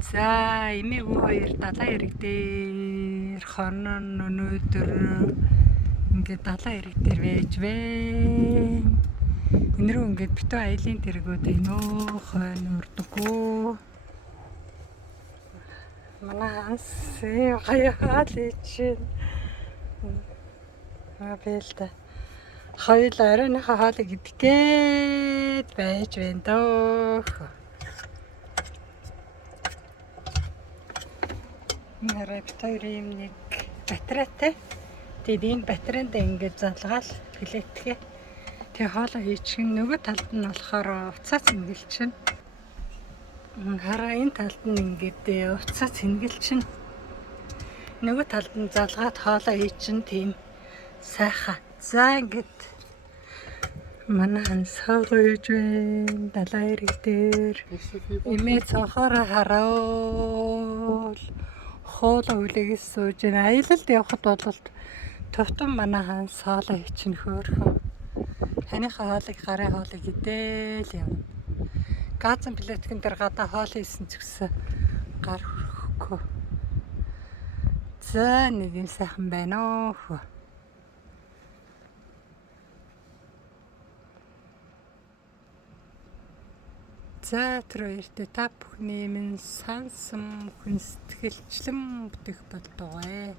За эмээгүү хоёр далайн эрэг дээр хонон өнөөдөр ингээд далайн эрэг дээр байж байна. Энэ рүү ингээд битүү аялын тэргүүд энөө хойно урдггүй. Манай ханс хаяа личэн. Бэлдэ. Хоёул оройныхоо хоолыг идгээд байж байна дөө. Нэрээ битүүр юм нэг батарейтай. Тэгээд энэ батарейнд ингээд залгаал плетгээ. Тэгээ хоолоо хийчих. Нөгөө талд нь болохоор уцаа цэнгэлчин. Хараа энэ талд нь ингээд уцаа цэнгэлчин. Нөгөө талд нь залгаад хоолоо хийчин тийм сайхан. За ингээд манай ханс хоолоо хийж байна. Далайн эрэг дээр. Эмээ цонхоороо хараул. Хоолоо хүлээгээс сууж байна. Аялалд явхад бол товтон манай ханс хоолоо хийчин хөөрхөн. Таныхаа хоолыг гарын хоолыг идэл явна. Газан плеткэн дээр гадаа хоол хийсэн ч гэсэн гар хөрөхгүй. За нэг юм сайхан байна оо. За тэр хоёртой та бүхний минь сансан хүн сэтгэлчлэн бүтээх болтугай.